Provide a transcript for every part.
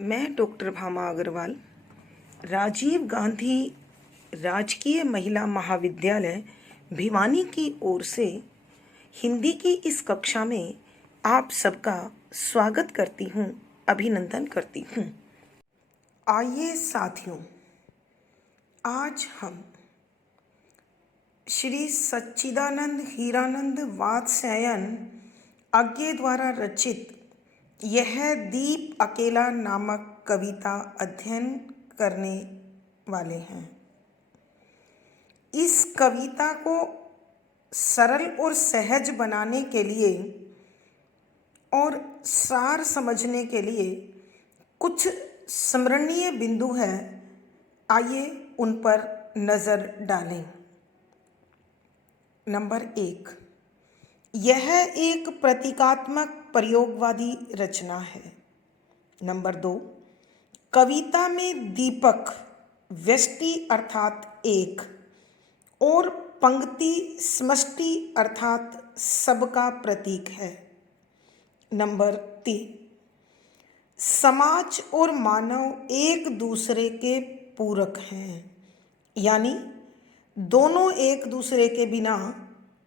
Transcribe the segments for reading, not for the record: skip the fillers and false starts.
मैं डॉक्टर भामा अग्रवाल राजीव गांधी राजकीय महिला महाविद्यालय भिवानी की ओर से हिंदी की इस कक्षा में आप सबका स्वागत करती हूँ, अभिनंदन करती हूँ। आइए साथियों, आज हम श्री सच्चिदानंद हीरानंद वात्स्यायन अज्ञे द्वारा रचित यह दीप अकेला नामक कविता अध्ययन करने वाले हैं। इस कविता को सरल और सहज बनाने के लिए और सार समझने के लिए कुछ स्मरणीय बिंदु हैं, आइए उन पर नज़र डालें। नंबर 1, यह एक प्रतीकात्मक प्रयोगवादी रचना है। नंबर 2, कविता में दीपक व्यष्टि अर्थात एक और पंक्ति समष्टि अर्थात सबका प्रतीक है। नंबर 3, समाज और मानव एक दूसरे के पूरक हैं, यानी दोनों एक दूसरे के बिना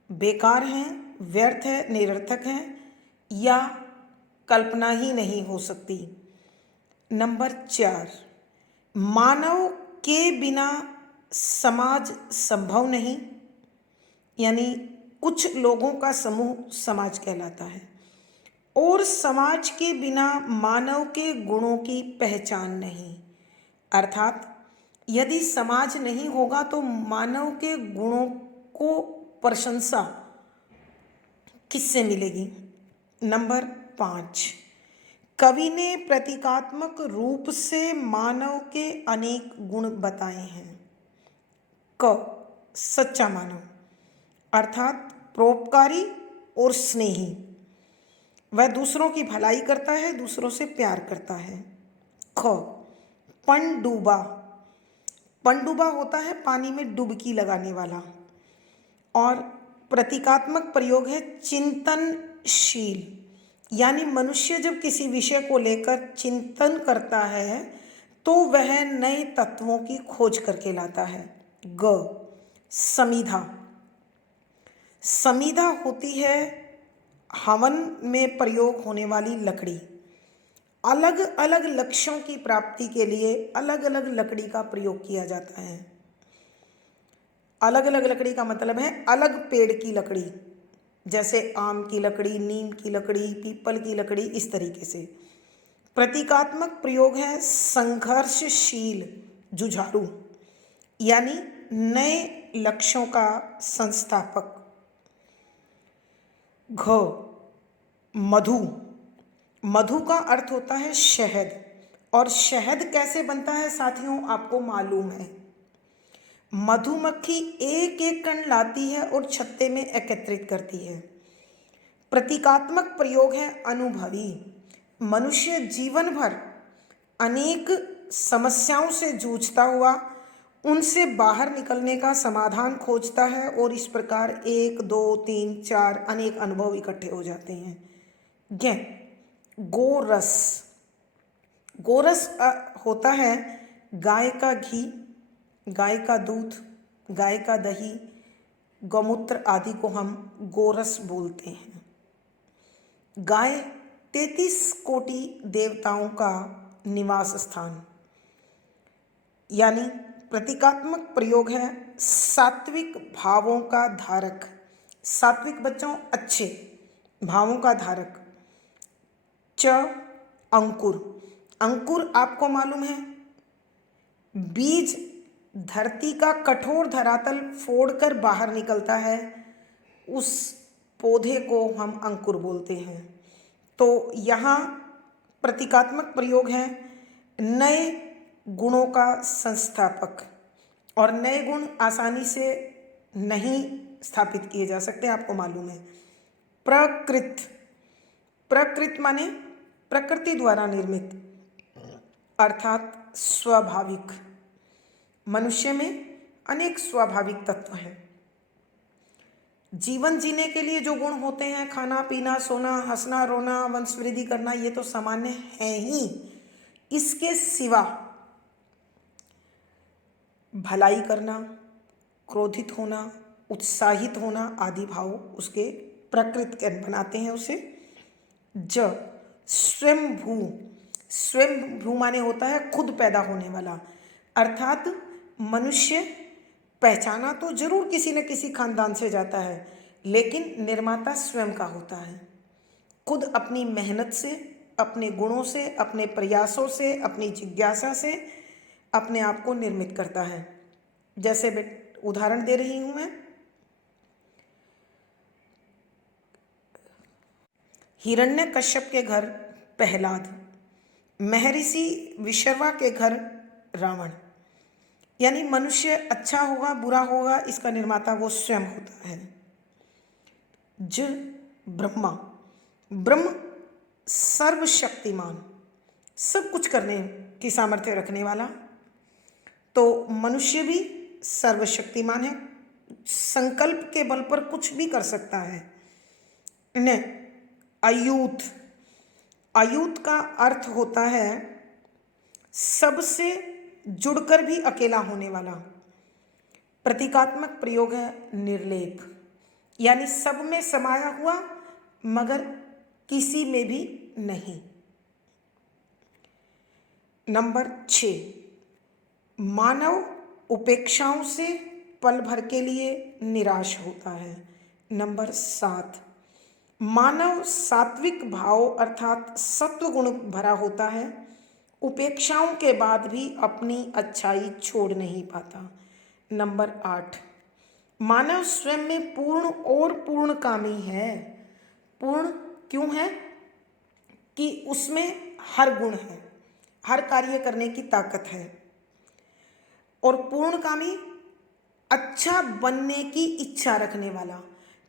बेकार हैं, व्यर्थ है, निरर्थक हैं या कल्पना ही नहीं हो सकती। नंबर 4, मानव के बिना समाज संभव नहीं, यानी कुछ लोगों का समूह समाज कहलाता है, और समाज के बिना मानव के गुणों की पहचान नहीं, अर्थात यदि समाज नहीं होगा तो मानव के गुणों को प्रशंसा किससे मिलेगी। नंबर 5, कवि ने प्रतीकात्मक रूप से मानव के अनेक गुण बताए हैं। क, सच्चा मानव अर्थात परोपकारी और स्नेही, वह दूसरों की भलाई करता है, दूसरों से प्यार करता है। ख, पनडुब्बा, पनडुब्बा होता है पानी में डुबकी लगाने वाला। और प्रतीकात्मक प्रयोग है चिंतनशील, यानी मनुष्य जब किसी विषय को लेकर चिंतन करता है तो वह नए तत्वों की खोज करके लाता है। ग, समीधा, समीधा होती है हवन में प्रयोग होने वाली लकड़ी। अलग अलग लक्ष्यों की प्राप्ति के लिए अलग अलग लकड़ी का प्रयोग किया जाता है। अलग अलग लकड़ी का मतलब है अलग पेड़ की लकड़ी, जैसे आम की लकड़ी, नीम की लकड़ी, पीपल की लकड़ी, इस तरीके से। प्रतीकात्मक प्रयोग है संघर्षशील, जुझारू, यानी नए लक्ष्यों का संस्थापक। घ, मधु, मधु का अर्थ होता है शहद, और शहद कैसे बनता है साथियों आपको मालूम है। मधुमक्खी एक एक कण लाती है और छत्ते में एकत्रित करती है। प्रतीकात्मक प्रयोग है अनुभवी, मनुष्य जीवन भर अनेक समस्याओं से जूझता हुआ उनसे बाहर निकलने का समाधान खोजता है, और इस प्रकार 1, 2, 3, 4 अनेक अनुभव इकट्ठे हो जाते हैं। ज्ञ, गोरस, गोरस होता है गाय का घी, गाय का दूध, गाय का दही, गौमूत्र आदि को हम गोरस बोलते हैं। गाय 33 कोटि देवताओं का निवास स्थान, यानी प्रतीकात्मक प्रयोग है सात्विक भावों का धारक। सात्विक बच्चों अच्छे भावों का धारक। च, अंकुर, अंकुर आपको मालूम है बीज धरती का कठोर धरातल फोड़कर बाहर निकलता है, उस पौधे को हम अंकुर बोलते हैं। तो यहाँ प्रतीकात्मक प्रयोग है नए गुणों का संस्थापक, और नए गुण आसानी से नहीं स्थापित किए जा सकते, आपको मालूम है। प्रकृत, प्रकृत माने प्रकृति द्वारा निर्मित, अर्थात स्वाभाविक। मनुष्य में अनेक स्वाभाविक तत्व हैं। जीवन जीने के लिए जो गुण होते हैं, खाना पीना, सोना, हंसना रोना, वंश वृद्धि करना, ये तो सामान्य है ही। इसके सिवा भलाई करना, क्रोधित होना, उत्साहित होना आदि भाव उसके प्रकृत के बनाते हैं उसे। ज स्वयंभू, स्वयंभू माने होता है खुद पैदा होने वाला, अर्थात मनुष्य पहचाना तो जरूर किसी न किसी खानदान से जाता है, लेकिन निर्माता स्वयं का होता है। खुद अपनी मेहनत से, अपने गुणों से, अपने प्रयासों से, अपनी जिज्ञासा से अपने आप को निर्मित करता है। जैसे उदाहरण दे रही हूं मैं, हिरण्यकश्यप के घर प्रहलाद, महर्षि विश्रवा के घर रावण। यानी मनुष्य अच्छा होगा बुरा होगा इसका निर्माता वो स्वयं होता है। ज ब्रह्मा, ब्रह्म सर्वशक्तिमान, सब कुछ करने की सामर्थ्य रखने वाला। तो मनुष्य भी सर्वशक्तिमान है, संकल्प के बल पर कुछ भी कर सकता है। न अयूत, अयूत का अर्थ होता है सबसे जुड़कर भी अकेला होने वाला। प्रतीकात्मक प्रयोग है निर्लेप, यानी सब में समाया हुआ मगर किसी में भी नहीं। नंबर 6, मानव उपेक्षाओं से पल भर के लिए निराश होता है। नंबर 7, मानव सात्विक भाव अर्थात सत्व गुण भरा होता है, उपेक्षाओं के बाद भी अपनी अच्छाई छोड़ नहीं पाता। नंबर 8, मानव स्वयं में पूर्ण और पूर्णकामी है। पूर्ण क्यों है? कि उसमें हर गुण है, हर कार्य करने की ताकत है। और पूर्णकामी अच्छा बनने की इच्छा रखने वाला,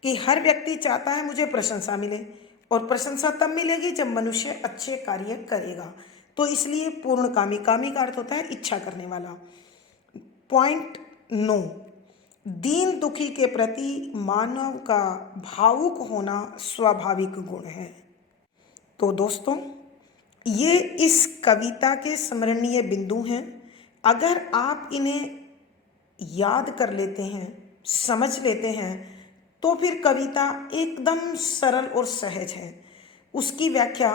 कि हर व्यक्ति चाहता है मुझे प्रशंसा मिले, और प्रशंसा तब मिलेगी जब मनुष्य अच्छे कार्य करेगा। तो इसलिए पूर्णकामी, कामी का अर्थ होता है इच्छा करने वाला। पॉइंट 9, दीन दुखी के प्रति मानव का भावुक होना स्वाभाविक गुण है। तो दोस्तों, ये इस कविता के स्मरणीय बिंदु हैं। अगर आप इन्हें याद कर लेते हैं, समझ लेते हैं, तो फिर कविता एकदम सरल और सहज है। उसकी व्याख्या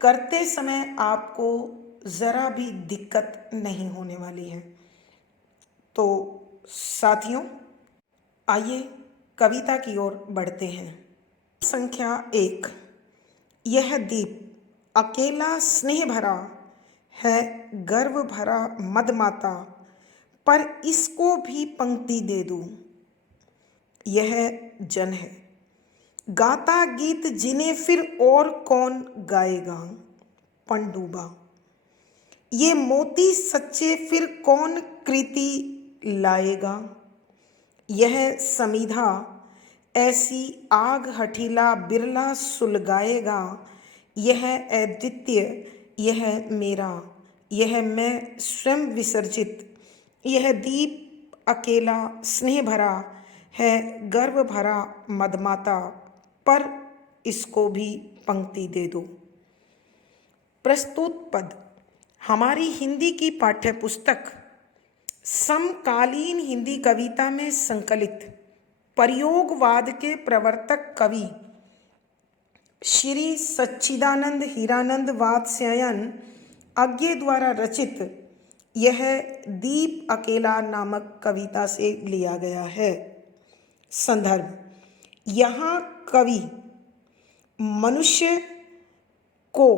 करते समय आपको ज़रा भी दिक्कत नहीं होने वाली है। तो साथियों, आइए कविता की ओर बढ़ते हैं। संख्या 1, यह दीप अकेला स्नेह भरा है, गर्व भरा मदमाता, पर इसको भी पंक्ति दे दूं। यह जन है गाता गीत जिन्हें फिर और कौन गाएगा, पनडुब्बा। ये मोती सच्चे फिर कौन कृति लाएगा। यह समीधा ऐसी आग हठीला बिरला सुलगाएगा। यह अद्वितीय, यह मेरा, यह मैं स्वयं विसर्जित। यह दीप अकेला स्नेह भरा है, गर्व भरा मदमाता, पर इसको भी पंक्ति दे दो। प्रस्तुत पद हमारी हिंदी की पाठ्य पुस्तक समकालीन हिंदी कविता में संकलित प्रयोगवाद के प्रवर्तक कवि श्री सच्चिदानंद हीरानंद वात्स्यायन अज्ञे द्वारा रचित यह दीप अकेला नामक कविता से लिया गया है। संदर्भ, यहाँ कवि मनुष्य को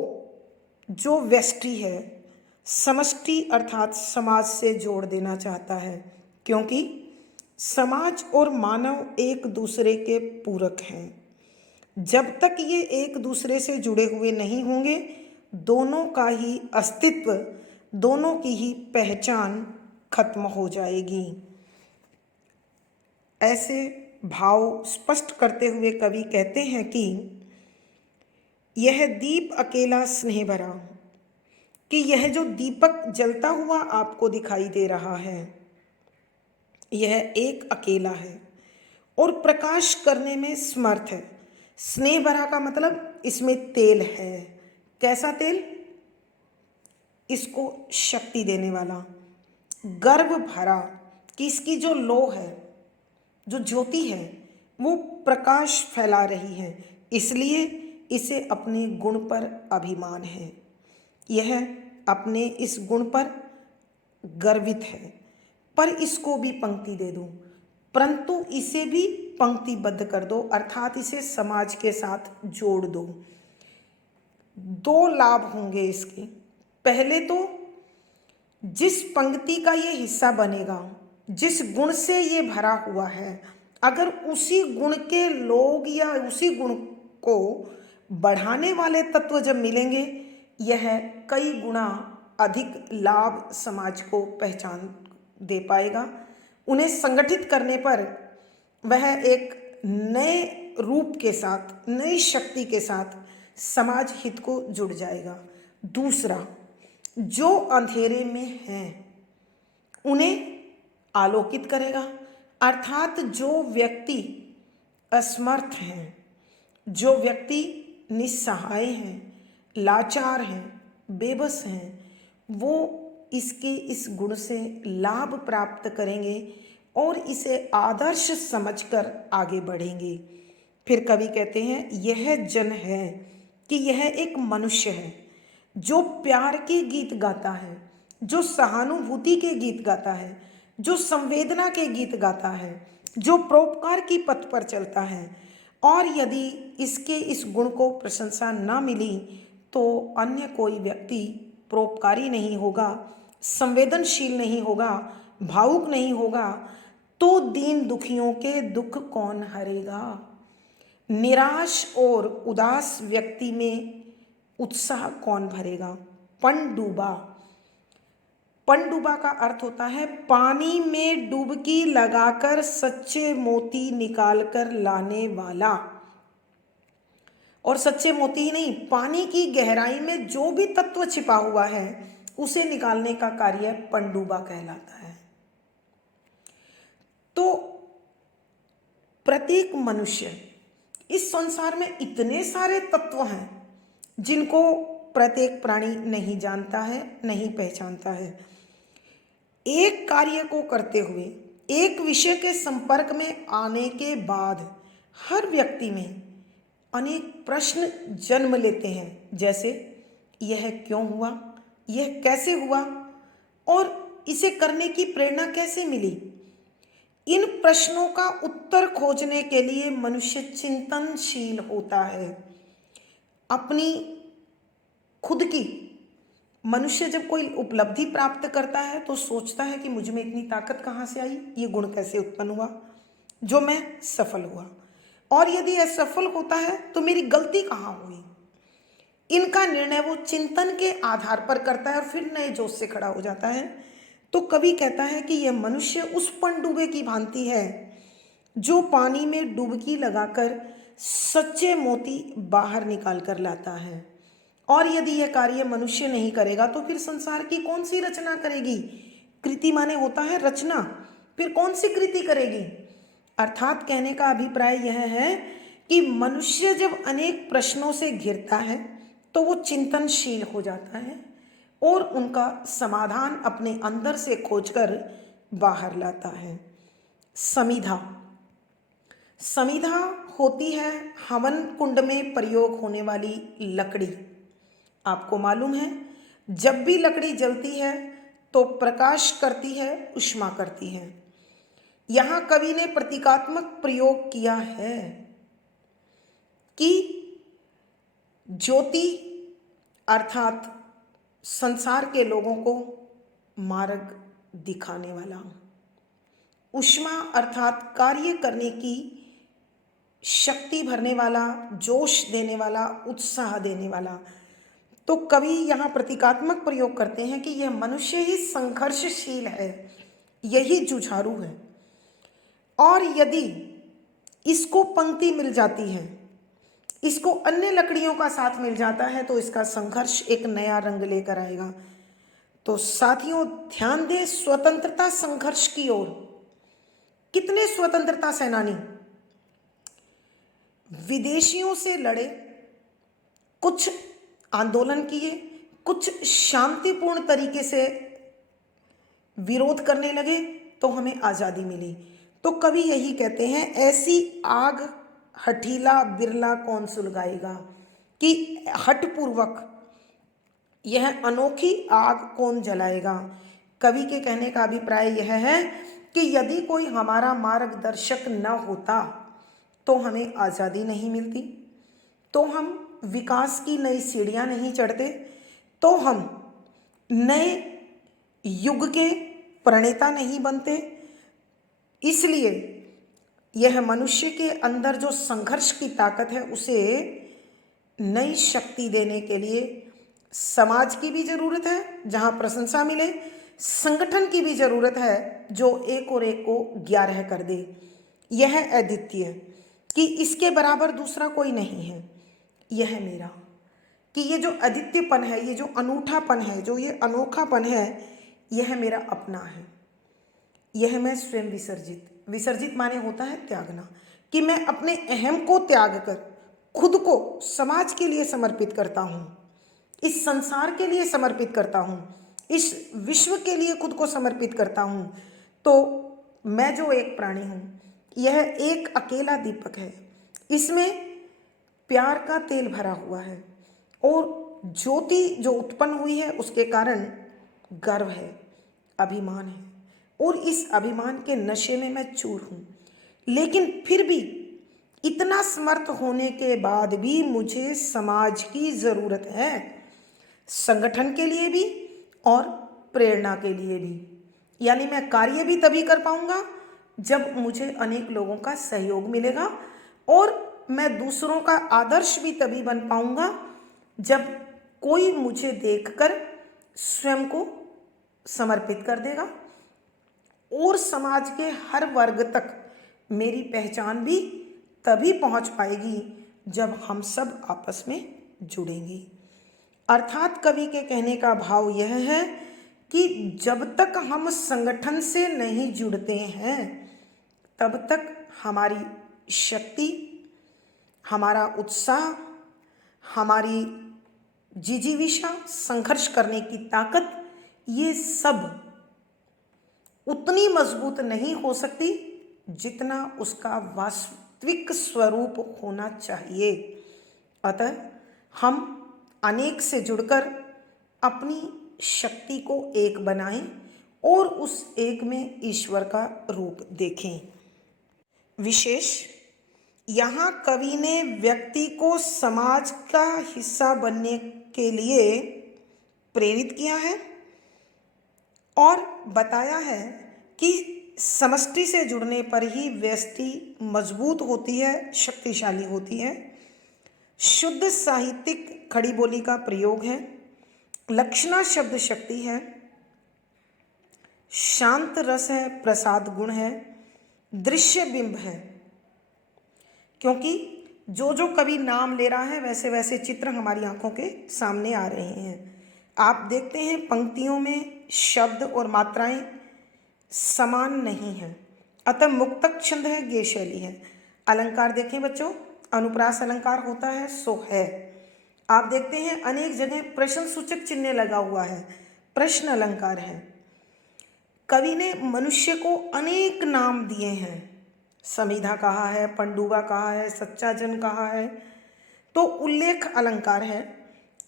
जो व्यष्टि है समष्टि अर्थात समाज से जोड़ देना चाहता है, क्योंकि समाज और मानव एक दूसरे के पूरक हैं। जब तक ये एक दूसरे से जुड़े हुए नहीं होंगे, दोनों का ही अस्तित्व, दोनों की ही पहचान खत्म हो जाएगी। ऐसे भाव स्पष्ट करते हुए कवि कहते हैं कि यह दीप अकेला स्नेह भरा, कि यह जो दीपक जलता हुआ आपको दिखाई दे रहा है यह एक अकेला है और प्रकाश करने में समर्थ है। स्नेह भरा का मतलब इसमें तेल है। कैसा तेल? इसको शक्ति देने वाला, गर्व भरा कि इसकी जो लो है, जो ज्योति है, वो प्रकाश फैला रही है, इसलिए इसे अपने गुण पर अभिमान है। यह अपने इस गुण पर गर्वित है। पर इसको भी पंक्ति दे दो, परंतु इसे भी पंक्तिबद्ध कर दो, अर्थात इसे समाज के साथ जोड़ दो। दो लाभ होंगे इसके। पहले तो जिस पंक्ति का ये हिस्सा बनेगा, जिस गुण से ये भरा हुआ है, अगर उसी गुण के लोग या उसी गुण को बढ़ाने वाले तत्व जब मिलेंगे, यह कई गुना अधिक लाभ समाज को पहचान दे पाएगा। उन्हें संगठित करने पर वह एक नए रूप के साथ, नई शक्ति के साथ समाज हित को जुड़ जाएगा। दूसरा, जो अंधेरे में हैं उन्हें आलोकित करेगा, अर्थात जो व्यक्ति असमर्थ हैं, जो व्यक्ति निस्सहाय हैं, लाचार हैं, बेबस हैं, वो इसके इस गुण से लाभ प्राप्त करेंगे और इसे आदर्श समझकर आगे बढ़ेंगे। फिर कवि कहते हैं, यह जन है कि यह एक मनुष्य है जो प्यार के गीत गाता है, जो सहानुभूति के गीत गाता है, जो संवेदना के गीत गाता है, जो परोपकार की पथ पर चलता है। और यदि इसके इस गुण को प्रशंसा न मिली तो अन्य कोई व्यक्ति परोपकारी नहीं होगा, संवेदनशील नहीं होगा, भावुक नहीं होगा, तो दीन दुखियों के दुख कौन हरेगा। निराश और उदास व्यक्ति में उत्साह कौन भरेगा। पनडुब्बा, पनडुब्बा का अर्थ होता है पानी में डुबकी लगाकर सच्चे मोती निकालकर लाने वाला। और सच्चे मोती ही नहीं, पानी की गहराई में जो भी तत्व छिपा हुआ है उसे निकालने का कार्य पनडुब्बा कहलाता है। तो प्रत्येक मनुष्य, इस संसार में इतने सारे तत्व हैं जिनको प्रत्येक प्राणी नहीं जानता है, नहीं पहचानता है। एक कार्य को करते हुए, एक विषय के संपर्क में आने के बाद हर व्यक्ति में अनेक प्रश्न जन्म लेते हैं, जैसे यह क्यों हुआ, यह कैसे हुआ और इसे करने की प्रेरणा कैसे मिली। इन प्रश्नों का उत्तर खोजने के लिए मनुष्य चिंतनशील होता है। अपनी खुद की, मनुष्य जब कोई उपलब्धि प्राप्त करता है तो सोचता है कि मुझ में इतनी ताकत कहाँ से आई, ये गुण कैसे उत्पन्न हुआ जो मैं सफल हुआ, और यदि असफल होता है तो मेरी गलती कहाँ हुई। इनका निर्णय वो चिंतन के आधार पर करता है और फिर नए जोश से खड़ा हो जाता है। तो कवि कहता है कि यह मनुष्य उस पनडुब्बे की भांति है जो पानी में डुबकी लगाकर सच्चे मोती बाहर निकाल कर लाता है। और यदि यह कार्य मनुष्य नहीं करेगा तो फिर संसार की कौन सी रचना करेगी। कृति माने होता है रचना, फिर कौन सी कृति करेगी। अर्थात कहने का अभिप्राय यह है कि मनुष्य जब अनेक प्रश्नों से घिरता है तो वो चिंतनशील हो जाता है और उनका समाधान अपने अंदर से खोजकर बाहर लाता है। समिधा, समिधा होती है हवन कुंड में प्रयोग होने वाली लकड़ी। आपको मालूम है, जब भी लकड़ी जलती है तो प्रकाश करती है, ऊष्मा करती है। यहाँ कवि ने प्रतीकात्मक प्रयोग किया है कि ज्योति अर्थात संसार के लोगों को मार्ग दिखाने वाला, ऊष्मा अर्थात कार्य करने की शक्ति भरने वाला, जोश देने वाला, उत्साह देने वाला। तो कवि यहाँ प्रतीकात्मक प्रयोग करते हैं कि यह मनुष्य ही संघर्षशील है, यही जुझारू है, और यदि इसको पंक्ति मिल जाती है, इसको अन्य लकड़ियों का साथ मिल जाता है तो इसका संघर्ष एक नया रंग लेकर आएगा। तो साथियों ध्यान दें स्वतंत्रता संघर्ष की ओर। कितने स्वतंत्रता सेनानी विदेशियों से लड़े, कुछ आंदोलन किए, कुछ शांतिपूर्ण तरीके से विरोध करने लगे तो हमें आज़ादी मिली। तो कवि यही कहते हैं, ऐसी आग हठीला बिरला कौन सुलगाएगा, कि हठपूर्वक यह अनोखी आग कौन जलाएगा। कवि के कहने का अभिप्राय यह है कि यदि कोई हमारा मार्गदर्शक न होता तो हमें आज़ादी नहीं मिलती, तो हम विकास की नई सीढ़ियां नहीं चढ़ते, तो हम नए युग के प्रणेता नहीं बनते। इसलिए यह मनुष्य के अंदर जो संघर्ष की ताकत है उसे नई शक्ति देने के लिए समाज की भी ज़रूरत है जहाँ प्रशंसा मिले, संगठन की भी ज़रूरत है जो एक और एक को 11 कर दे। यह अद्वितीय, कि इसके बराबर दूसरा कोई नहीं है। यह मेरा, कि ये जो अद्वितीयपन है, ये जो अनूठापन है, जो ये अनोखापन है, यह मेरा अपना है। यह मैं स्वयं विसर्जित, विसर्जित माने होता है त्यागना, कि मैं अपने अहम को त्याग कर खुद को समाज के लिए समर्पित करता हूँ, इस संसार के लिए समर्पित करता हूँ, इस विश्व के लिए खुद को समर्पित करता हूँ। तो मैं जो एक प्राणी हूँ, यह एक अकेला दीपक है, इसमें प्यार का तेल भरा हुआ है और ज्योति जो उत्पन्न हुई है उसके कारण गर्व है, अभिमान है, और इस अभिमान के नशे में मैं चूर हूँ। लेकिन फिर भी इतना समर्थ होने के बाद भी मुझे समाज की ज़रूरत है, संगठन के लिए भी और प्रेरणा के लिए भी। यानी मैं कार्य भी तभी कर पाऊंगा जब मुझे अनेक लोगों का सहयोग मिलेगा, और मैं दूसरों का आदर्श भी तभी बन पाऊंगा जब कोई मुझे देखकर स्वयं को समर्पित कर देगा, और समाज के हर वर्ग तक मेरी पहचान भी तभी पहुंच पाएगी जब हम सब आपस में जुड़ेंगे। अर्थात कवि के कहने का भाव यह है कि जब तक हम संगठन से नहीं जुड़ते हैं तब तक हमारी शक्ति, हमारा उत्साह, हमारी जिजीविषा, संघर्ष करने की ताकत, ये सब उतनी मजबूत नहीं हो सकती जितना उसका वास्तविक स्वरूप होना चाहिए। अतः हम अनेक से जुड़कर अपनी शक्ति को एक बनाएं और उस एक में ईश्वर का रूप देखें। विशेष, यहाँ कवि ने व्यक्ति को समाज का हिस्सा बनने के लिए प्रेरित किया है और बताया है कि समष्टि से जुड़ने पर ही व्यष्टि मजबूत होती है, शक्तिशाली होती है। शुद्ध साहित्यिक खड़ी बोली का प्रयोग है, लक्षणा शब्द शक्ति है, शांत रस है, प्रसाद गुण है, दृश्य बिंब है। क्योंकि जो जो कवि नाम ले रहा है वैसे वैसे चित्र हमारी आंखों के सामने आ रहे हैं। आप देखते हैं पंक्तियों में शब्द और मात्राएं समान नहीं हैं, अतः मुक्तक छंद है, गे शैली है। अलंकार देखें बच्चों, अनुप्रास अलंकार होता है सो है। आप देखते हैं अनेक जगह प्रश्न सूचक चिन्ह लगा हुआ है, प्रश्न अलंकार है। कवि ने मनुष्य को अनेक नाम दिए हैं, समीधा कहा है, पंडुबा कहा है, सच्चा जन कहा है। तो उल्लेख अलंकार है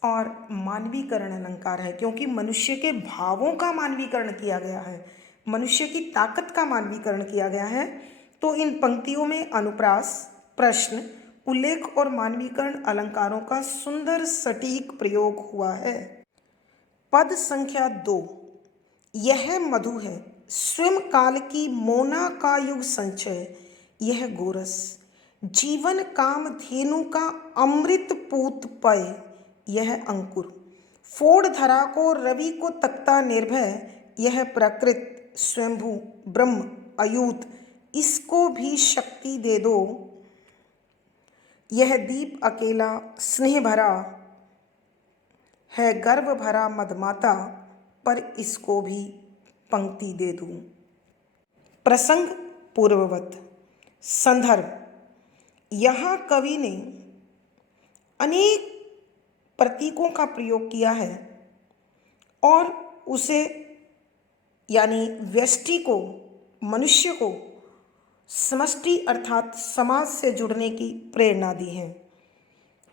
और मानवीकरण अलंकार है, क्योंकि मनुष्य के भावों का मानवीकरण किया गया है, मनुष्य की ताकत का मानवीकरण किया गया है। तो इन पंक्तियों में अनुप्रास, प्रश्न, उल्लेख और मानवीकरण अलंकारों का सुंदर सटीक प्रयोग हुआ है। पद संख्या 2, यह मधु है, स्वयं काल की मोना का युग संचय, यह गोरस, जीवन काम धेनु का अमृत पूत पय, यह अंकुर, फोड़ धरा को रवि को तख्ता निर्भय, यह प्रकृत स्वयंभू ब्रह्म अयूत, इसको भी शक्ति दे दो, यह दीप अकेला स्नेह भरा है, गर्भ भरा मदमाता, पर इसको भी पंक्ति दे दूं। प्रसंग पूर्ववत। संदर्भ, यहाँ कवि ने अनेक प्रतीकों का प्रयोग किया है और उसे यानी व्यष्टि को, मनुष्य को समष्टि अर्थात समाज से जुड़ने की प्रेरणा दी है।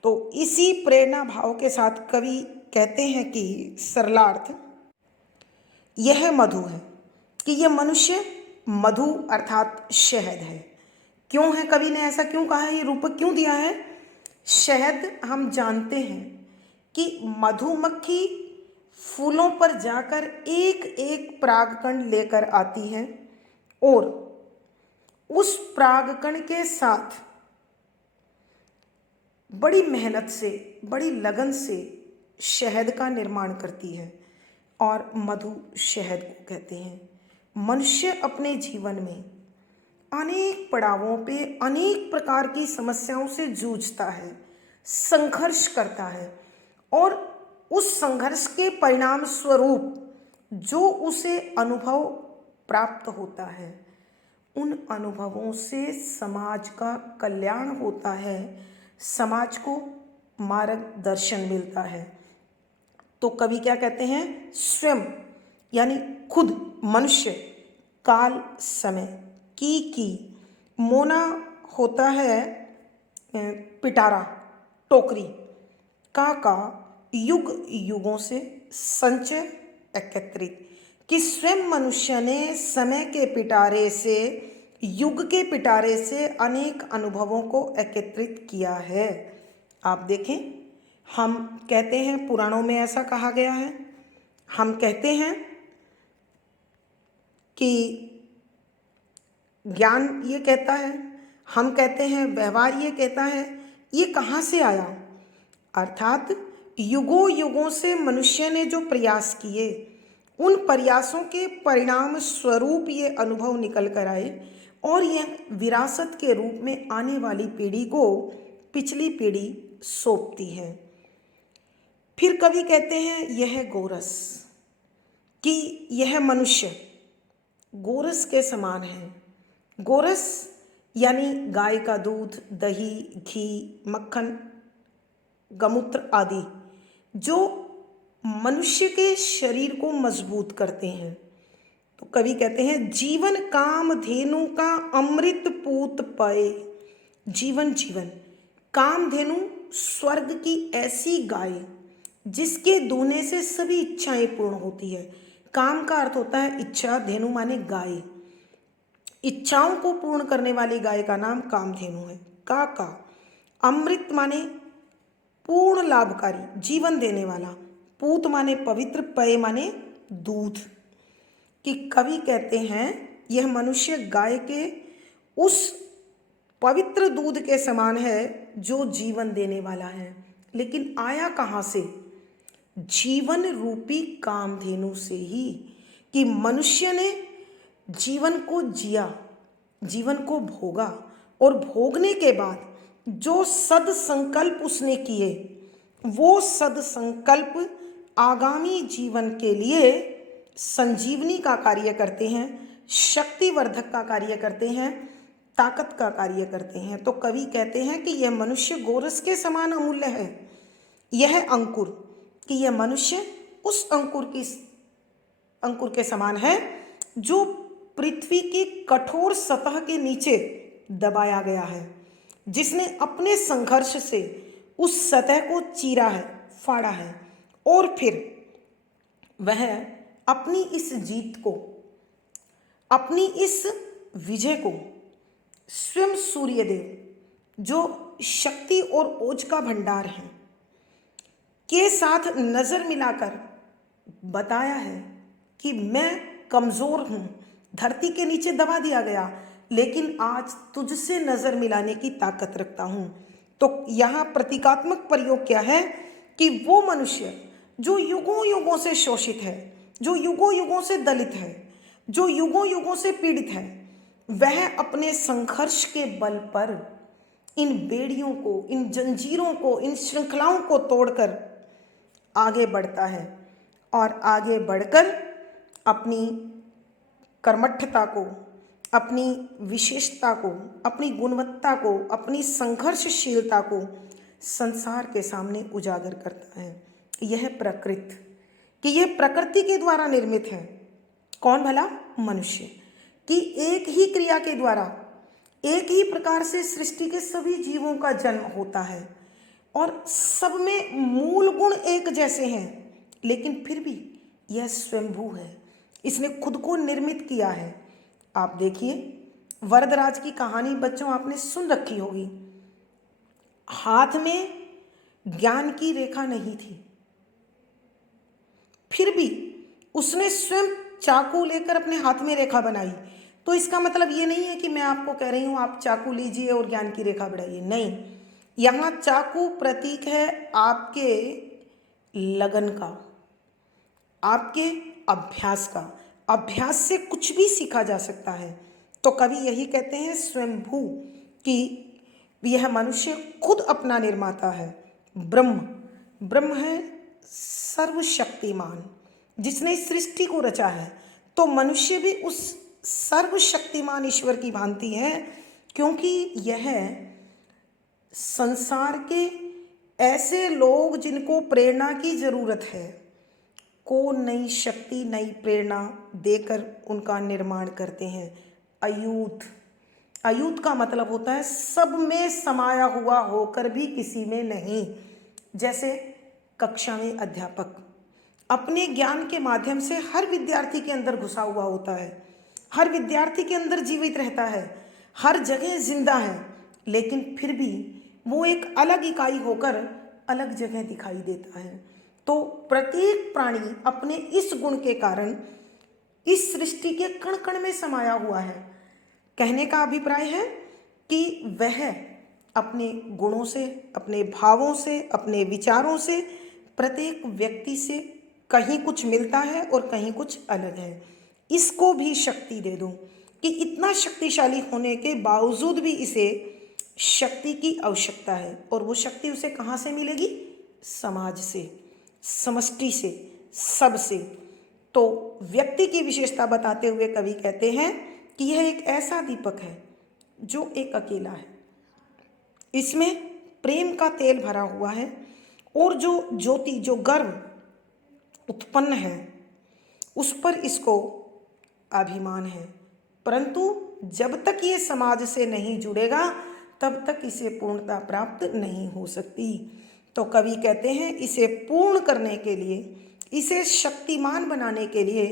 तो इसी प्रेरणा भाव के साथ कवि कहते हैं कि सरलार्थ यह मधु है, कि यह मनुष्य मधु अर्थात शहद है। क्यों है, कवि ने ऐसा क्यों कहा है, ये रूपक क्यों दिया है? शहद हम जानते हैं कि मधुमक्खी फूलों पर जाकर एक एक परागकण लेकर आती है और उस परागकण के साथ बड़ी मेहनत से, बड़ी लगन से शहद का निर्माण करती है और मधु शहद को कहते हैं। मनुष्य अपने जीवन में अनेक पड़ावों पे अनेक प्रकार की समस्याओं से जूझता है, संघर्ष करता है और उस संघर्ष के परिणाम स्वरूप जो उसे अनुभव प्राप्त होता है, उन अनुभवों से समाज का कल्याण होता है, समाज को मार्गदर्शन मिलता है। तो कवि क्या कहते हैं, स्वयं यानी खुद मनुष्य, काल समय की मोना होता है पिटारा, टोकरी, का युग युगों से संचय एकत्रित, कि स्वयं मनुष्य ने समय के पिटारे से, युग के पिटारे से अनेक अनुभवों को एकत्रित किया है। आप देखें, हम कहते हैं, पुराणों में ऐसा कहा गया है, हम कहते हैं कि ज्ञान ये कहता है, हम कहते हैं व्यवहार ये कहता है, ये कहाँ से आया? अर्थात युगों युगों से मनुष्य ने जो प्रयास किए, उन प्रयासों के परिणाम स्वरूप ये अनुभव निकल कर आए और यह विरासत के रूप में आने वाली पीढ़ी को पिछली पीढ़ी सौंपती है। फिर कवि कहते हैं यह गोरस, कि यह मनुष्य गोरस के समान है। गोरस यानी गाय का दूध, दही, घी, मक्खन, गमूत्र आदि जो मनुष्य के शरीर को मजबूत करते हैं। तो कवि कहते हैं जीवन काम धेनु का अमृत पूत पाए। जीवन कामधेनु स्वर्ग की ऐसी गाय जिसके दूहने से सभी इच्छाएं पूर्ण होती है। काम का अर्थ होता है इच्छा, धेनु माने गाय, इच्छाओं को पूर्ण करने वाली गाय का नाम कामधेनु है। का अमृत माने पूर्ण लाभकारी, जीवन देने वाला, पूत माने पवित्र, पय माने दूध। कि कवि कहते हैं यह मनुष्य गाय के उस पवित्र दूध के समान है जो जीवन देने वाला है। लेकिन आया कहाँ से? जीवन रूपी कामधेनु से ही, कि मनुष्य ने जीवन को जिया, जीवन को भोगा और भोगने के बाद जो सद संकल्प उसने किए, वो सद संकल्प आगामी जीवन के लिए संजीवनी का कार्य करते हैं, शक्तिवर्धक का कार्य करते हैं, ताकत का कार्य करते हैं। तो कवि कहते हैं कि यह मनुष्य गोरस के समान अमूल्य है। यह अंकुर, कि यह मनुष्य उस अंकुर के समान है जो पृथ्वी की कठोर सतह के नीचे दबाया गया है, जिसने अपने संघर्ष से उस सतह को चीरा है, फाड़ा है और फिर वह अपनी इस जीत को, अपनी इस विजय को स्वयं सूर्यदेव जो शक्ति और ओज का भंडार है के साथ नजर मिलाकर बताया है कि मैं कमजोर हूं, धरती के नीचे दबा दिया गया, लेकिन आज तुझसे नजर मिलाने की ताकत रखता हूं। तो यहाँ प्रतीकात्मक प्रयोग क्या है कि वो मनुष्य जो युगों युगों से शोषित है, जो युगों युगों से दलित है, जो युगों युगों से पीड़ित है, वह अपने संघर्ष के बल पर इन बेड़ियों को, इन जंजीरों को, इन श्रृंखलाओं को तोड़कर आगे बढ़ता है और आगे बढ़कर अपनी कर्मठता को, अपनी विशेषता को, अपनी गुणवत्ता को, अपनी संघर्षशीलता को संसार के सामने उजागर करता है। यह प्रकृति, कि ये प्रकृति के द्वारा निर्मित है। कौन भला? मनुष्य। कि एक ही क्रिया के द्वारा एक ही प्रकार से सृष्टि के सभी जीवों का जन्म होता है और सब में मूल गुण एक जैसे हैं, लेकिन फिर भी यह स्वयंभू है, इसने खुद को निर्मित किया है। आप देखिए, वरदराज की कहानी बच्चों आपने सुन रखी होगी। हाथ में ज्ञान की रेखा नहीं थी, फिर भी उसने स्वयं चाकू लेकर अपने हाथ में रेखा बनाई। तो इसका मतलब ये नहीं है कि मैं आपको कह रही हूँ आप चाकू लीजिए और ज्ञान की रेखा बढ़ाइए, नहीं। यहाँ चाकू प्रतीक है आपके लगन का, आपके अभ्यास का। अभ्यास से कुछ भी सीखा जा सकता है। तो कवि यही कहते हैं स्वयंभू, कि यह मनुष्य खुद अपना निर्माता है। ब्रह्म है सर्वशक्तिमान, जिसने इस सृष्टि को रचा है। तो मनुष्य भी उस सर्वशक्तिमान ईश्वर की भांति है, क्योंकि यह संसार के ऐसे लोग जिनको प्रेरणा की जरूरत है को नई शक्ति, नई प्रेरणा देकर उनका निर्माण करते हैं। अयूत का मतलब होता है सब में समाया हुआ होकर भी किसी में नहीं। जैसे कक्षा में अध्यापक अपने ज्ञान के माध्यम से हर विद्यार्थी के अंदर घुसा हुआ होता है, हर विद्यार्थी के अंदर जीवित रहता है, हर जगह जिंदा है, लेकिन फिर भी वो एक अलग इकाई होकर अलग जगह दिखाई देता है। तो प्रत्येक प्राणी अपने इस गुण के कारण इस सृष्टि के कण कण में समाया हुआ है। कहने का अभिप्राय है कि वह अपने गुणों से, अपने भावों से, अपने विचारों से प्रत्येक व्यक्ति से कहीं कुछ मिलता है और कहीं कुछ अलग है। इसको भी शक्ति दे दूं कि इतना शक्तिशाली होने के बावजूद भी इसे शक्ति की आवश्यकता है, और वो शक्ति उसे कहाँ से मिलेगी? समाज से, समष्टि से, सब से। तो व्यक्ति की विशेषता बताते हुए कवि कहते हैं कि यह एक ऐसा दीपक है जो एक अकेला है, इसमें प्रेम का तेल भरा हुआ है, और जो ज्योति, जो गर्व उत्पन्न है, उस पर इसको अभिमान है। परंतु जब तक ये समाज से नहीं जुड़ेगा तब तक इसे पूर्णता प्राप्त नहीं हो सकती। तो कवि कहते हैं इसे पूर्ण करने के लिए, इसे शक्तिमान बनाने के लिए,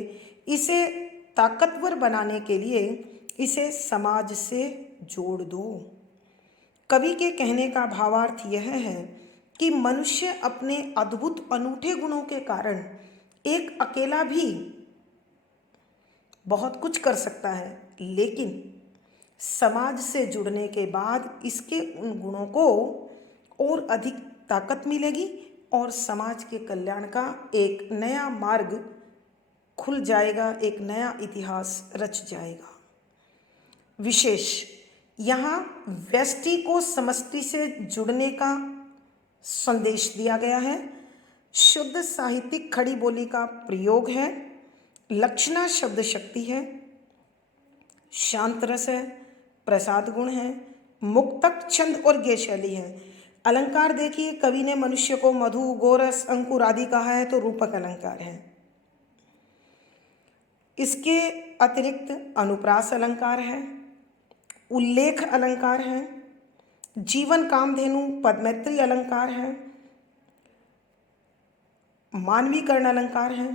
इसे ताकतवर बनाने के लिए इसे समाज से जोड़ दो। कवि के कहने का भावार्थ यह है कि मनुष्य अपने अद्भुत अनूठे गुणों के कारण एक अकेला भी बहुत कुछ कर सकता है, लेकिन समाज से जुड़ने के बाद इसके उन गुणों को और अधिक ताकत मिलेगी और समाज के कल्याण का एक नया मार्ग खुल जाएगा, एक नया इतिहास रच जाएगा। विशेष यहाँ व्यष्टि को समष्टि से जुड़ने का संदेश दिया गया है। शुद्ध साहित्यिक खड़ी बोली का प्रयोग है। लक्षणा शब्द शक्ति है, शांत रस है, प्रसाद गुण है, मुक्तक छंद और गेय शैली है। अलंकार देखिए, कवि ने मनुष्य को मधु, गोरस, अंकुर आदि कहा है, तो रूपक अलंकार है। इसके अतिरिक्त अनुप्रास अलंकार है, उल्लेख अलंकार है, जीवन कामधेनु पदमैत्री अलंकार है, मानवीकरण अलंकार है।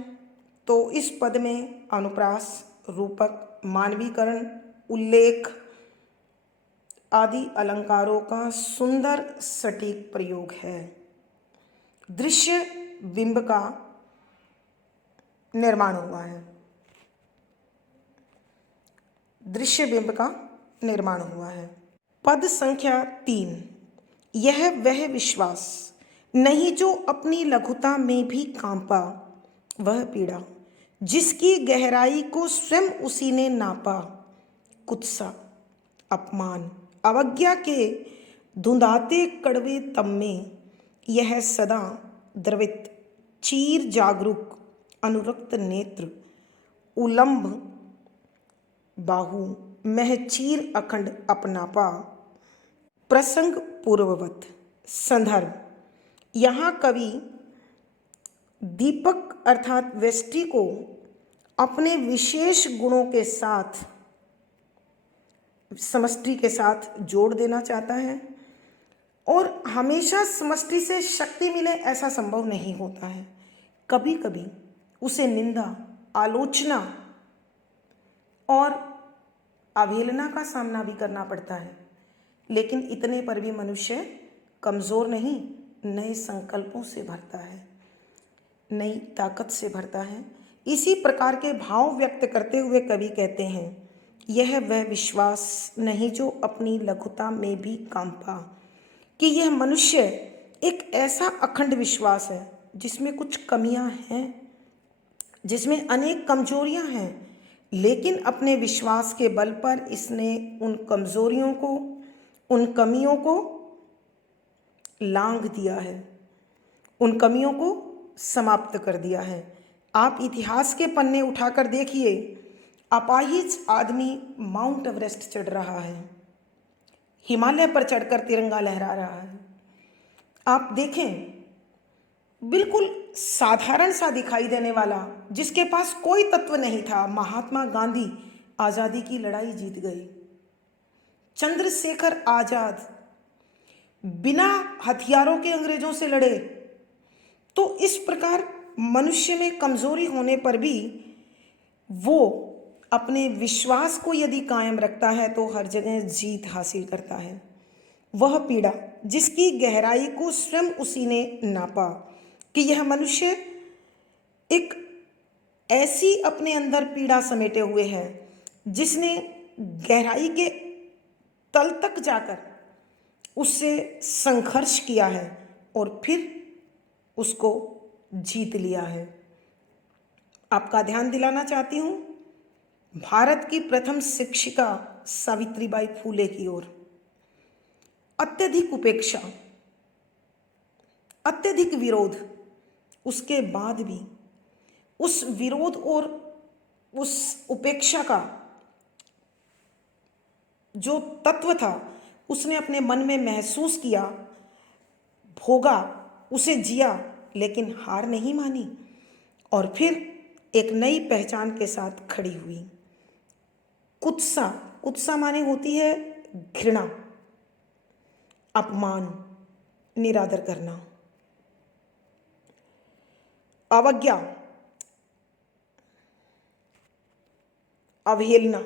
तो इस पद में अनुप्रास, रूपक, मानवीकरण, उल्लेख आदि अलंकारों का सुंदर सटीक प्रयोग है। दृश्य बिंब का निर्माण हुआ है, दृश्य बिंब का निर्माण हुआ है। पद संख्या 3, यह वह विश्वास नहीं जो अपनी लघुता में भी कांपा, वह पीड़ा जिसकी गहराई को स्वयं उसी ने नापा। कुत्सा, अपमान, अवज्ञा के धुंधाते कड़वे तम में यह सदा द्रवित, चीर जागरूक, अनुरक्त नेत्र, उलंब बाहु, मह चीर अखंड अपनापा। प्रसंग पूर्ववत। संदर्भ, यहाँ कवि दीपक अर्थात व्यष्टि को अपने विशेष गुणों के साथ समष्टि के साथ जोड़ देना चाहता है, और हमेशा समष्टि से शक्ति मिले ऐसा संभव नहीं होता है। कभी कभी उसे निंदा, आलोचना और अवहेलना का सामना भी करना पड़ता है, लेकिन इतने पर भी मनुष्य कमज़ोर नहीं, नए संकल्पों से भरता है, नई ताकत से भरता है। इसी प्रकार के भाव व्यक्त करते हुए कवि कहते हैं, यह वह विश्वास नहीं जो अपनी लघुता में भी कांपा, कि यह मनुष्य एक ऐसा अखंड विश्वास है जिसमें कुछ कमियां हैं, जिसमें अनेक कमजोरियां हैं, लेकिन अपने विश्वास के बल पर इसने उन कमजोरियों को, उन कमियों को लांघ दिया है, उन कमियों को समाप्त कर दिया है। आप इतिहास के पन्ने उठाकर देखिए, अपाहिज आदमी माउंट एवरेस्ट चढ़ रहा है, हिमालय पर चढ़कर तिरंगा लहरा रहा है। आप देखें, बिल्कुल साधारण सा दिखाई देने वाला, जिसके पास कोई तत्व नहीं था, महात्मा गांधी आज़ादी की लड़ाई जीत गए। चंद्रशेखर आज़ाद बिना हथियारों के अंग्रेजों से लड़े। तो इस प्रकार मनुष्य में कमजोरी होने पर भी वो अपने विश्वास को यदि कायम रखता है तो हर जगह जीत हासिल करता है। वह पीड़ा जिसकी गहराई को स्वयं उसी ने नापा कि यह मनुष्य एक ऐसी अपने अंदर पीड़ा समेटे हुए है जिसने गहराई के तल तक जाकर उससे संघर्ष किया है और फिर उसको जीत लिया है। आपका ध्यान दिलाना चाहती हूँ भारत की प्रथम शिक्षिका सावित्रीबाई फूले की ओर। अत्यधिक उपेक्षा, अत्यधिक विरोध, उसके बाद भी उस विरोध और उस उपेक्षा का जो तत्व था उसने अपने मन में महसूस किया, भोगा, उसे जिया, लेकिन हार नहीं मानी और फिर एक नई पहचान के साथ खड़ी हुई। कुत्सा, कुत्सा माने होती है घृणा, अपमान, निरादर करना। अवज्ञा, अवहेलना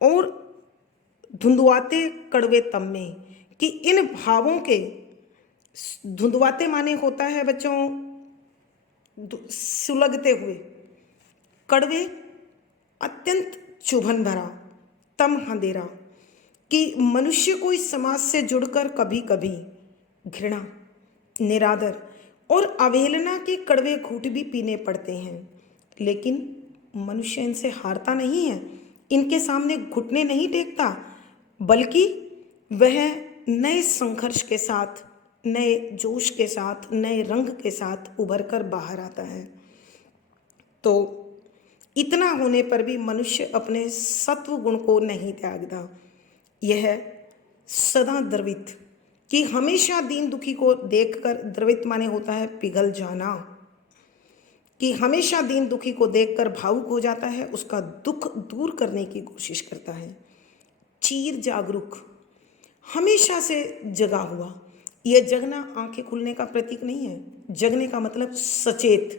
और धुंधुआते कड़वे तम्मे, कि इन भावों के धुंधुआते माने होता है बच्चों सुलगते हुए, कड़वे अत्यंत चुभन भरा, तम अंधेरा, कि मनुष्य को इस समाज से जुड़कर कभी कभी घृणा, निरादर और अवहेलना के कड़वे घूंट भी पीने पड़ते हैं, लेकिन मनुष्य इनसे हारता नहीं है, इनके सामने घुटने नहीं टेकता, बल्कि वह नए संघर्ष के साथ, नए जोश के साथ, नए रंग के साथ उभर कर बाहर आता है। तो इतना होने पर भी मनुष्य अपने सत्व गुण को नहीं त्यागता। यह सदा द्रवित, कि हमेशा दीन दुखी को देखकर, द्रवित माने होता है पिघल जाना, कि हमेशा दीन दुखी को देखकर भावुक हो जाता है, उसका दुख दूर करने की कोशिश करता है। चीर जागरूक, हमेशा से जगा हुआ। यह जगना आंखें खुलने का प्रतीक नहीं है, जगने का मतलब सचेत,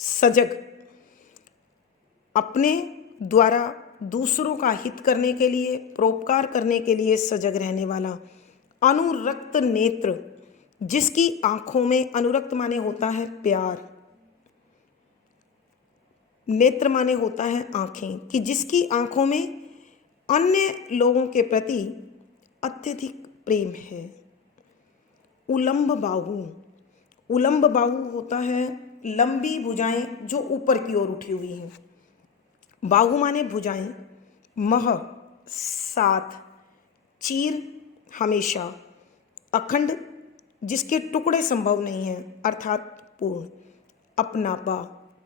सजग, अपने द्वारा दूसरों का हित करने के लिए, परोपकार करने के लिए सजग रहने वाला। अनुरक्त नेत्र, जिसकी आंखों में, अनुरक्त माने होता है प्यार, नेत्र माने होता है आंखें, कि जिसकी आंखों में अन्य लोगों के प्रति अत्यधिक प्रेम है। उलंब बाहु, उलंब बाहु होता है लंबी भुजाएं जो ऊपर की ओर उठी हुई हैं। बाहु माने भुजाएं, मह साथ, चीर हमेशा, अखंड जिसके टुकड़े संभव नहीं हैं अर्थात पूर्ण, अपनापा,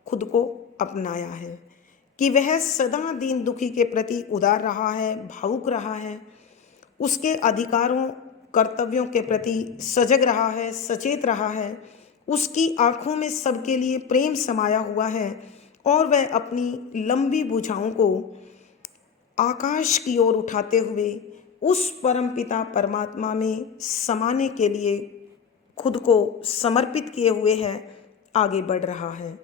खुद को अपनाया है, कि वह सदा दीन दुखी के प्रति उदार रहा है, भावुक रहा है, उसके अधिकारों कर्तव्यों के प्रति सजग रहा है, सचेत रहा है, उसकी आंखों में सबके लिए प्रेम समाया हुआ है और वह अपनी लंबी भुजाओं को आकाश की ओर उठाते हुए उस परमपिता परमात्मा में समाने के लिए खुद को समर्पित किए हुए है, आगे बढ़ रहा है।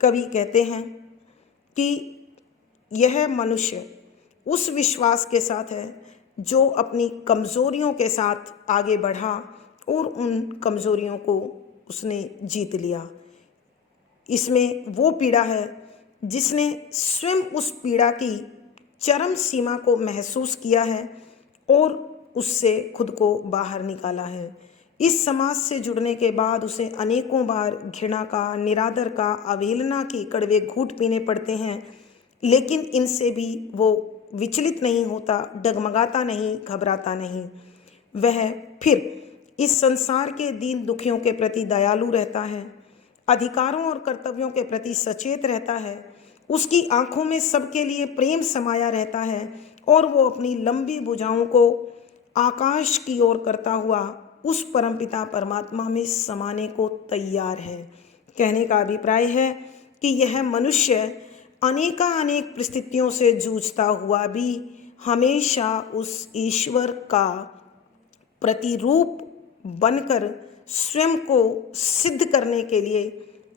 कवि कहते हैं कि यह मनुष्य उस विश्वास के साथ है जो अपनी कमज़ोरियों के साथ आगे बढ़ा और उन कमज़ोरियों को उसने जीत लिया। इसमें वो पीड़ा है जिसने स्वयं उस पीड़ा की चरम सीमा को महसूस किया है और उससे खुद को बाहर निकाला है। इस समाज से जुड़ने के बाद उसे अनेकों बार घृणा का, निरादर का, अवहेलना के कड़वे घूंट पीने पड़ते हैं, लेकिन इनसे भी वो विचलित नहीं होता, डगमगाता नहीं, घबराता नहीं। वह फिर इस संसार के दीन दुखियों के प्रति दयालु रहता है, अधिकारों और कर्तव्यों के प्रति सचेत रहता है, उसकी आंखों में सबके लिए प्रेम समाया रहता है और वो अपनी लंबी भुजाओं को आकाश की ओर करता हुआ उस परमपिता परमात्मा में समाने को तैयार है। कहने का अभिप्राय है कि यह मनुष्य अनेक परिस्थितियों से जूझता हुआ भी हमेशा उस ईश्वर का प्रतिरूप बनकर स्वयं को सिद्ध करने के लिए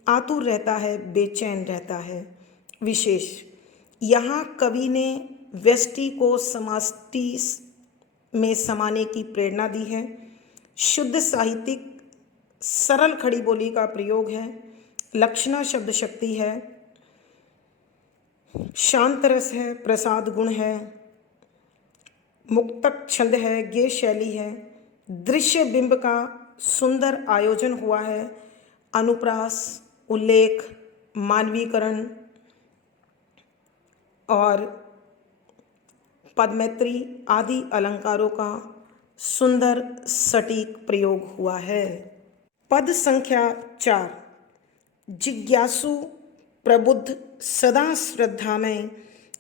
आतुर रहता है, बेचैन रहता है। विशेष यहाँ कवि ने व्यष्टि को समष्टि में समाने की प्रेरणा दी है। शुद्ध साहित्यिक सरल खड़ी बोली का प्रयोग है, लक्षणा शब्द शक्ति है, शांत रस है, प्रसाद गुण है, मुक्तक छंद है, गेय शैली है, दृश्य बिंब का सुंदर आयोजन हुआ है, अनुप्रास, उल्लेख, मानवीकरण और पदमैत्री आदि अलंकारों का सुंदर सटीक प्रयोग हुआ है। पद संख्या 4। जिज्ञासु प्रबुद्ध सदा श्रद्धा में,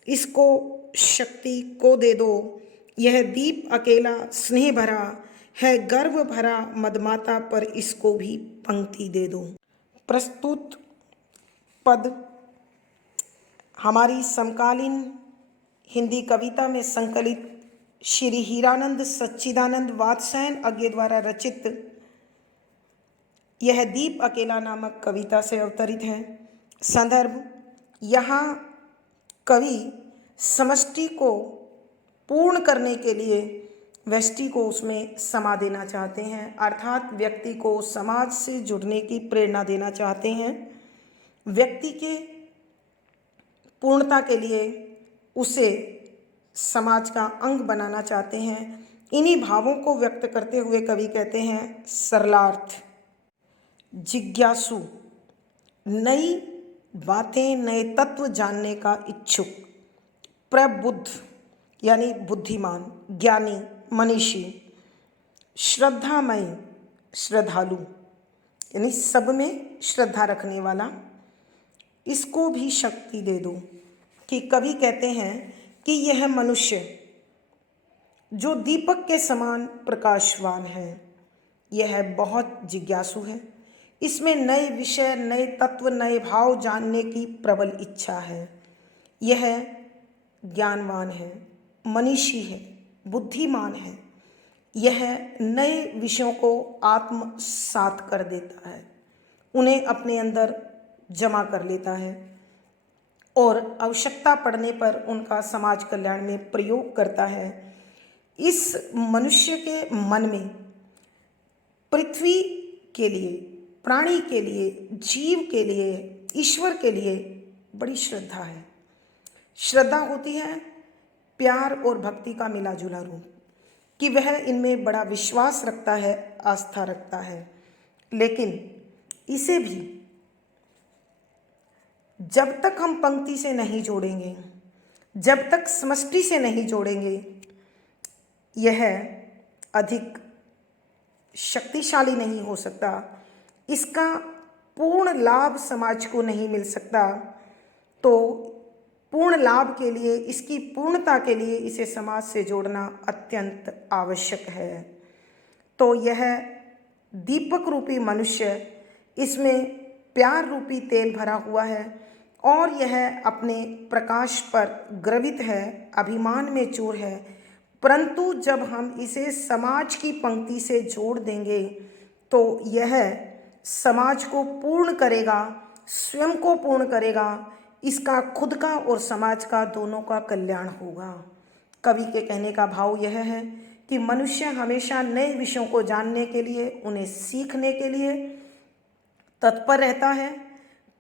इसको शक्ति को दे दो, यह दीप अकेला स्नेह भरा है, गर्व भरा मदमाता पर इसको भी पंक्ति दे दो। प्रस्तुत पद हमारी समकालीन हिंदी कविता में संकलित श्री हीरानंद सच्चिदानंद वात्स्यायन अज्ञे द्वारा रचित यह दीप अकेला नामक कविता से अवतरित है। संदर्भ, यहाँ कवि समष्टि को पूर्ण करने के लिए व्यष्टि को उसमें समा देना चाहते हैं, अर्थात व्यक्ति को समाज से जुड़ने की प्रेरणा देना चाहते हैं। व्यक्ति के पूर्णता के लिए उसे समाज का अंग बनाना चाहते हैं। इन्हीं भावों को व्यक्त करते हुए कवि कहते हैं सरलार्थ। जिज्ञासु, नई बातें, नए तत्व जानने का इच्छुक। प्रबुद्ध यानी बुद्धिमान, ज्ञानी, मनीषी। श्रद्धामय, श्रद्धालु यानी सब में श्रद्धा रखने वाला, इसको भी शक्ति दे दो। कि कवि कहते हैं कि यह मनुष्य जो दीपक के समान प्रकाशवान है, यह बहुत जिज्ञासु है, इसमें नए विषय, नए तत्व, नए भाव जानने की प्रबल इच्छा है। यह ज्ञानवान है, मनीषी है, बुद्धिमान है, यह नए विषयों को आत्मसात कर देता है, उन्हें अपने अंदर जमा कर लेता है और आवश्यकता पड़ने पर उनका समाज कल्याण में प्रयोग करता है। इस मनुष्य के मन में पृथ्वी के लिए, प्राणी के लिए, जीव के लिए, ईश्वर के लिए बड़ी श्रद्धा है। श्रद्धा होती है प्यार और भक्ति का मिला जुला रूप, कि वह इनमें बड़ा विश्वास रखता है, आस्था रखता है। लेकिन इसे भी जब तक हम पंक्ति से नहीं जोड़ेंगे, जब तक समष्टि से नहीं जोड़ेंगे, यह अधिक शक्तिशाली नहीं हो सकता, इसका पूर्ण लाभ समाज को नहीं मिल सकता। तो पूर्ण लाभ के लिए, इसकी पूर्णता के लिए इसे समाज से जोड़ना अत्यंत आवश्यक है। तो यह दीपक रूपी मनुष्य, इसमें प्यार रूपी तेल भरा हुआ है और यह अपने प्रकाश पर गर्वित है, अभिमान में चूर है। परंतु जब हम इसे समाज की पंक्ति से जोड़ देंगे तो यह समाज को पूर्ण करेगा, स्वयं को पूर्ण करेगा, इसका खुद का और समाज का दोनों का कल्याण होगा। कवि के कहने का भाव यह है कि मनुष्य हमेशा नए विषयों को जानने के लिए, उन्हें सीखने के लिए तत्पर रहता है,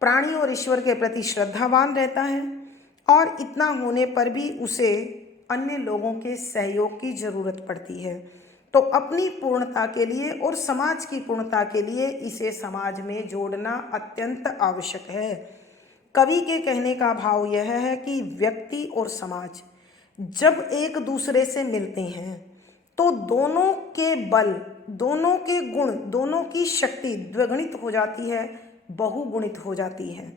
प्राणी और ईश्वर के प्रति श्रद्धावान रहता है और इतना होने पर भी उसे अन्य लोगों के सहयोग की जरूरत पड़ती है। तो अपनी पूर्णता के लिए और समाज की पूर्णता के लिए इसे समाज में जोड़ना अत्यंत आवश्यक है। कवि के कहने का भाव यह है कि व्यक्ति और समाज जब एक दूसरे से मिलते हैं तो दोनों के बल, दोनों के गुण, दोनों की शक्ति द्विगुणित हो जाती है, बहुगुणित हो जाती है,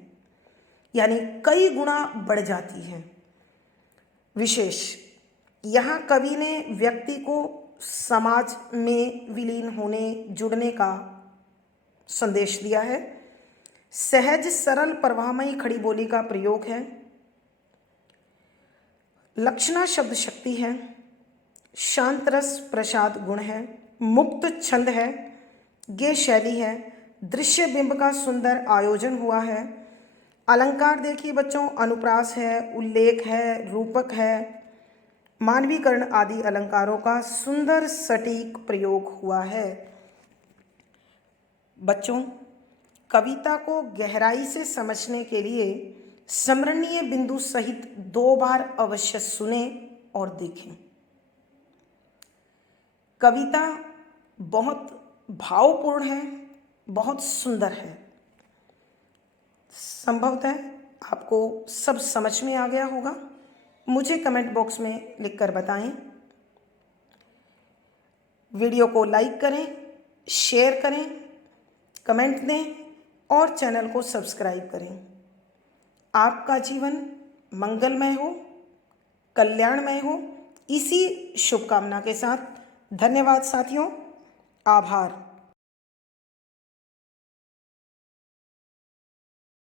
यानी कई गुना बढ़ जाती है। विशेष यहाँ कवि ने व्यक्ति को समाज में विलीन होने, जुड़ने का संदेश दिया है। सहज सरल प्रवाहमयी खड़ी बोली का प्रयोग है। लक्षणा शब्द शक्ति है, शांत रस प्रसाद गुण है, मुक्त छंद है, गे शैली है, दृश्य बिंब का सुंदर आयोजन हुआ है। अलंकार देखिए बच्चों, अनुप्रास है, उल्लेख है, रूपक है, मानवीकरण आदि अलंकारों का सुंदर सटीक प्रयोग हुआ है। बच्चों, कविता को गहराई से समझने के लिए स्मरणीय बिंदु सहित 2 बार अवश्य सुने और देखें। कविता बहुत भावपूर्ण है, बहुत सुंदर है। संभवतः आपको सब समझ में आ गया होगा। मुझे कमेंट बॉक्स में लिखकर बताएं। वीडियो को लाइक करें, शेयर करें, कमेंट दें और चैनल को सब्सक्राइब करें। आपका जीवन मंगलमय हो, कल्याणमय हो, इसी शुभकामना के साथ धन्यवाद साथियों। आभार।